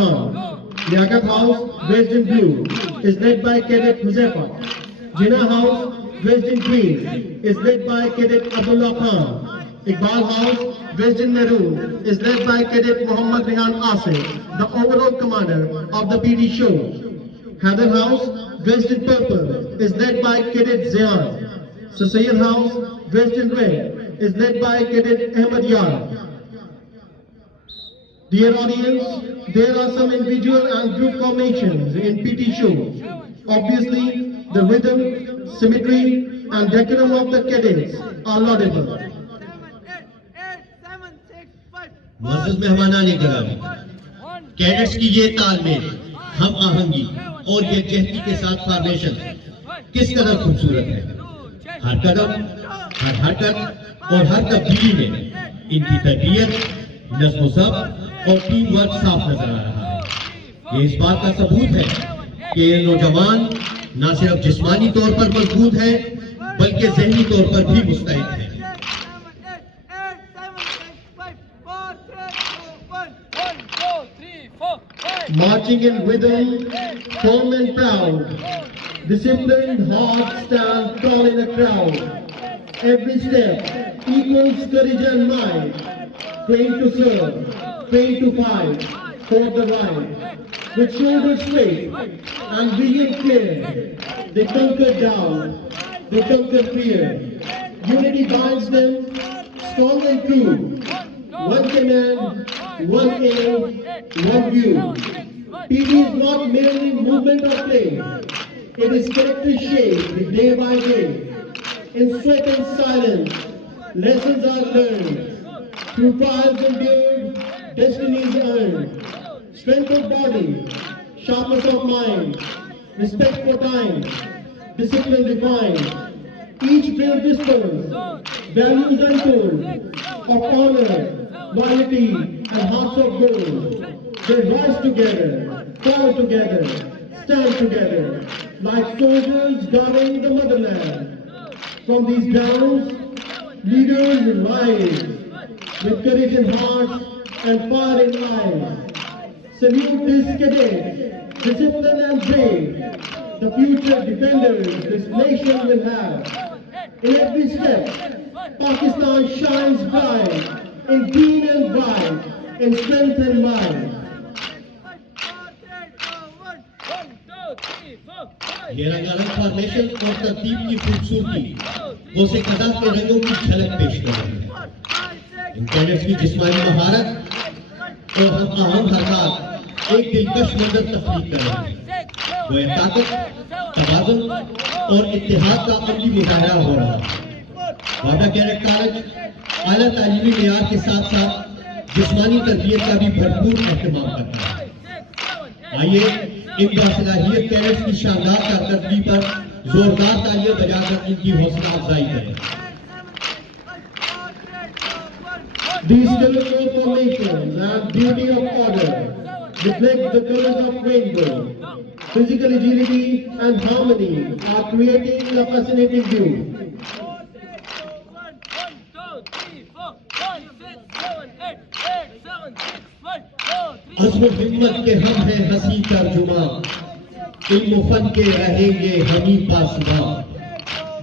Khan. Liaquat House, dressed in blue, is led by Cadet Huzaifa. Jinnah House, dressed in green, is led by Cadet Abdullah Khan. Iqbal House, dressed in maroon, is led by Cadet Muhammad Rehan Asif, the overall commander of the PD show. Haider House, dressed in purple, is led by Cadet Zian. Sir Sayyid House, dressed in red, is led by Cadet Ahmad Yar. Dear audience, there are some individual and group formations in PT show. Obviously, the rhythm, symmetry, and decorum of the cadets are laudable. मुअज़्ज़ज़ मेहमानान गिरामी, cadets की ये तालमेल, हम आहंगी और ये जहदी के साथ formation किस कदर खूबसूरत है। हर कदम, हर हरकत और हर तब्दीली में इनकी तरबियत, नज़्म व ज़ब्त और टीम वर्क साफ नजर आ रहा है। ये इस बात का सबूत है कि ये नौजवान न सिर्फ जिस्मानी तौर पर मजबूत हैं, बल्कि ज़हनी तौर पर भी मुस्तैद हैं। Marching in rhythm, firm and proud, disciplined hearts stand tall in a crowd. Every step equals courage and might, trained to serve, trained to fight for the right. With shoulders straight and vision clear, they conquer doubt, they conquer fear. Unity binds them, strong and true. One command, one aim, one view. PD is not merely movement or play. It is character shaped day by day. In sweat and silence, lessons are learned. Through trials endured, destinies earned. Strength of body, sharpness of mind, respect for time, discipline refined. Each drill whispers, values untold, of honor, loyalty, and hearts of gold. They rise together, fall together, stand together, like soldiers guarding the motherland. From these grounds, leaders rise, with courage in hearts and fire in eyes. Salute this cadet, disciplined and brave, the future defenders this nation will have. In every step, Pakistan shines bright, in green and white, in strength and might. ये रंगारंग formation और तरतीब की खूबसूरती वो से कदा के रंगों की झलक पेश कर रही है। इन कैडेट्स की जिस्मानी महारत और हम आहंग हरकत एक दिलकश मंजर तख्लीक कर रहे हैं। वो एक ताकत, तवाज़ुन और इत्तेहाद का अमली मुजाहरा हो रहा है। वाडा कैडेट कॉलेज आला तालीमी मेयार के साथ साथ जिस्मानी तरबियत का भी भरपूर एहतमाम करता है। आइए इन बासलाहियत कैडेट्स की शानदार कारकर्दगी पर जोरदार तालियां बजाकर इनकी हौसला अफजाई करें। These colorful formations and beauty of order reflect the colors of rainbow. Physical agility and harmony are creating a fascinating view. अज़्म हिम्मत के हम हैं हसी तर्जुमा, इल्म फन के रहेंगे हमी पासबां।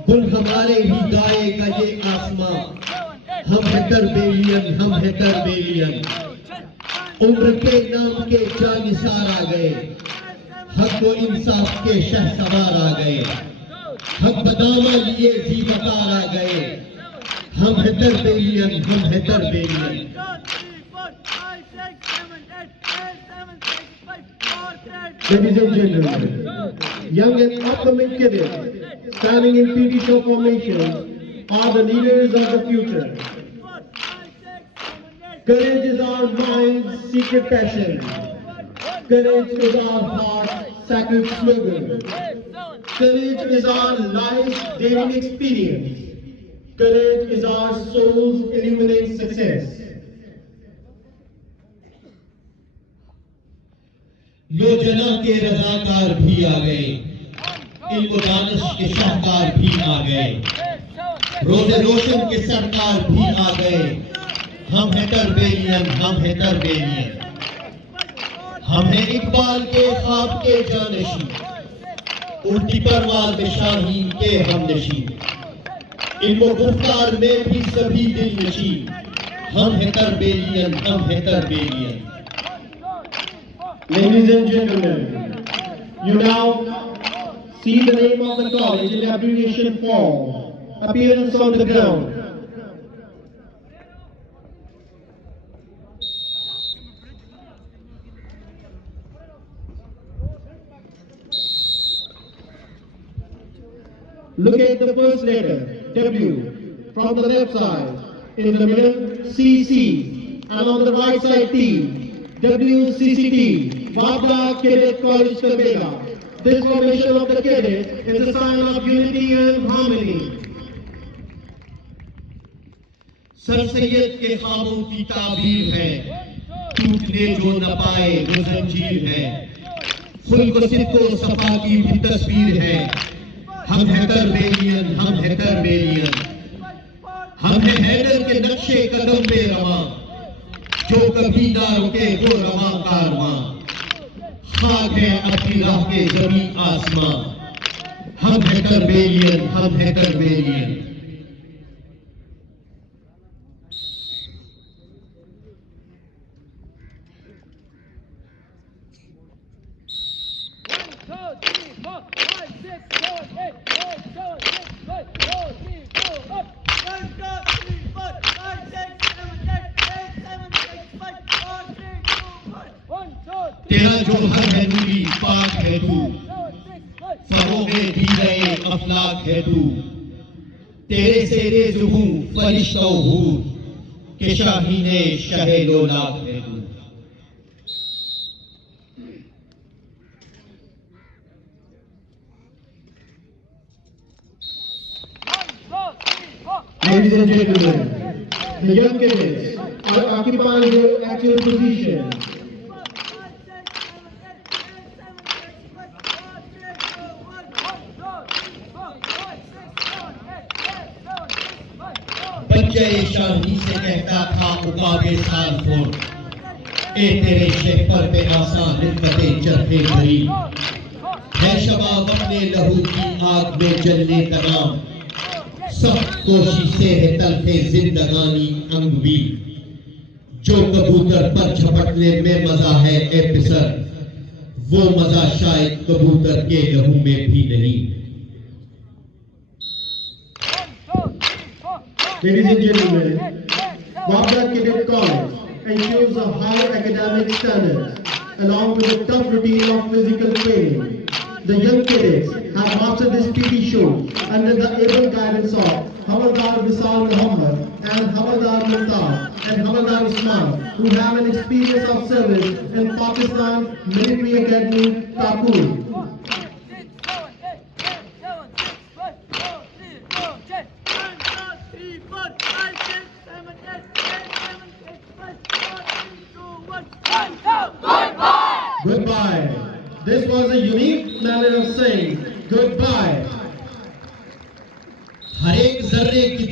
गुल हमारे ही गाएगा ये आसमां, हम हैं तरबेलियन, हम हैं तरबेलियन। उम्र के नाम के जानिसार आ गए, हक व इंसाफ के शहसवार आ गए। हक बदामा लिए ज़ीवकार आ गए, हम हैं तरबेलियन, हम हैं तरबेलियन। Ladies and gentlemen, young and upcoming cadets standing in PT show formation are the leaders of the future. Courage is our mind's secret passion. Courage is our heart's sacred slogan. Courage is our life's daily experience. Courage is our soul's illuminated success. लो जना के रज़ाकार भी आ गए, इल्म दानिश के शाहकार भी आ गए। रोज़े रोशन के सरकार भी आ गए, हम हैं तरबेलियन, हम हैं तरबेलियन। हम हैं इकबाल के ख्वाब के जानशी, उल्टी परवाज़ में शाहीन के हमनशी, इल्मो गुफ्तार में भी सभी दिल नशी, हम हैं तरबेलियन, हम हैं तरबेलियन। Ladies and gentlemen, you now see the name of the college in abbreviation form. Appearance on the ground. Look at the first letter, W, from the left side. In the middle, CC, and on the right side, T, WCCT, Wabda Cadet College, Karbela. This formation of the cadets is a sign of unity and harmony. Sir Syed के ख्वाबों की ताबीर है, टूटने जो न पाए वो जंजीर है, खुल्क सिद्को सफा की भी तस्वीर है, हम हैं तरबेलियन, हम हैं तरबेलियन। हम हैं हैदर के नक्शे कदम पे रवां, जो कभी ना रुके वो रवां कारवां, खाक है अपनी राह के ज़मीं आसमां, हम हैं तरबेलियन, हम हैं तरबेलियन। तेरा जोहर है नूरी पाक है तू, फरोगे दी रहे अफलाक है तू, तेरे से रेज़ हूँ फरिश्ता हूँ, के शाहीने शहेदो लाख है तू। Ladies and gentlemen, the young cadets are occupying their actual position. बच्चे शाही से कहता था उकाबे साल फोर, ए तेरे शेफर पे आसान निकते चरखे भरी, है शबाब अपने लहू की आग में जलने तमाम, सब कोशिशें है तलखे जिंदगानी अंगवी, जो कबूतर पर झपटने में मजा है ए पिसर, वो मजा शायद कबूतर के लहू में भी नहीं। Ladies and gentlemen, Wabda Cadet College ensures a high academic standards along with a tough routine of physical training. The young cadets have mastered this PT show under the able guidance of Havaldar Visal Muhammad and Havaldar Mumtaz and Havaldar Usman, who have an experience of service in Pakistan Military Academy, Kabul. Goodbye. This was a unique manner of saying goodbye. हर एक जर्रे की